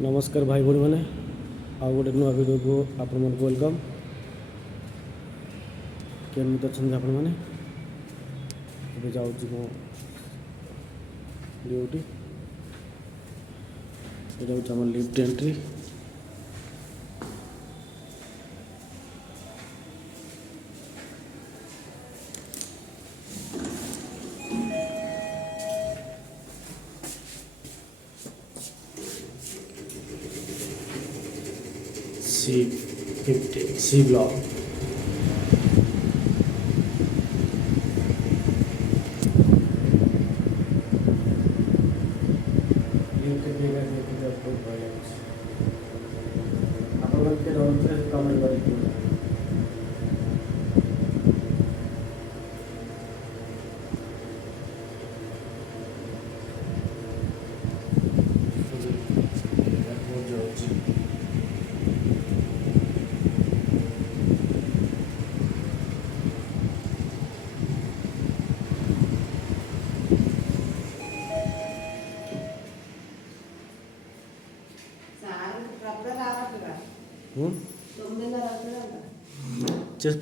नमस्कार भाई भाई मैंने आउ गोटे नुआ भिडियो को आपण मन वेलकम केमती अच्छा आपण मैंने ଏବେ ଯାଉଛି ମୁଁ ଡ୍ୟୁଟି। ଏଇଟା ହେଉଛି ଆମର lift entry. C50 C block। Comment करें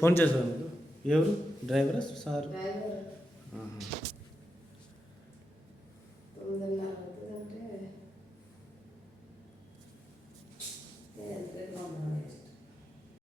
ఫోన్ చేశాను ఎవరు డ్రైవరా సార్?